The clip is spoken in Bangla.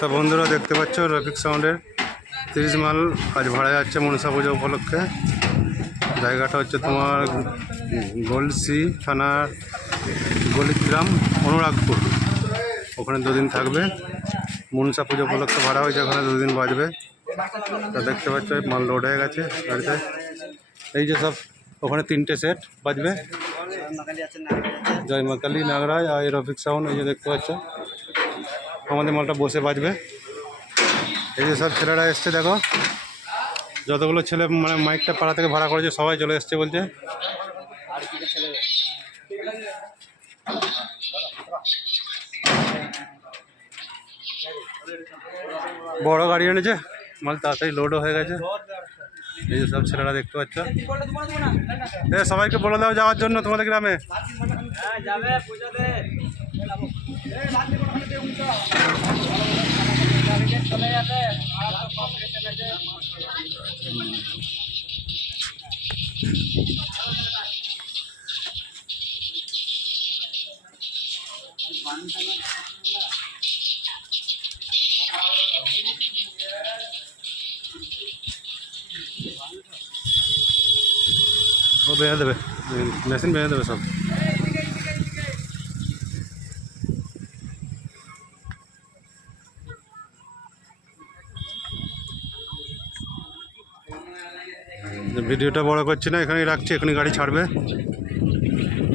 তো বন্ধুরা দেখতে পাচ্ছ রফিক সাউন্ডের তিরিশ মাল আজ ভাড়া যাচ্ছে মনসা পুজো উপলক্ষে। জায়গাটা হচ্ছে তোমার গোলসি থানার গলিগ্রাম, অনুরাগপুর। ওখানে দুদিন থাকবে। মনসা পুজো উপলক্ষে ভাড়া হয়েছে, ওখানে দুদিন বাজবে। তা দেখতে পাচ্ছ, মাল লোড হয়ে গেছে গাড়িতে। এই যে সব, ওখানে তিনটে সেট বাজবে। জয় মা কালী নাগরাজ, আর রফিক সাউন্ড, এই যে দেখতে পাচ্ছ। আমাদের মালটা বসে বাজবে। এই যে সব ছেলেরা এসছে, দেখো। যতগুলো ছেলে মানে মাইকটা পাড়া থেকে ভাড়া করেছে, সবাই চলে এসছে বলছে। বড় গাড়ি এনেছে। মাল তাড়াতাড়ি লোডও হয়ে গেছে। এই যে সব ছেলেরা দেখতে পাচ্ছ। এ, সবাইকে বলে দাও যাওয়ার জন্য তোমাদের গ্রামে। वो भेज मेसिन भेज देवे सब ভিডিওটা বড় করছি না এখানেই রাখছি এখানে গাড়ি ছাড়বে।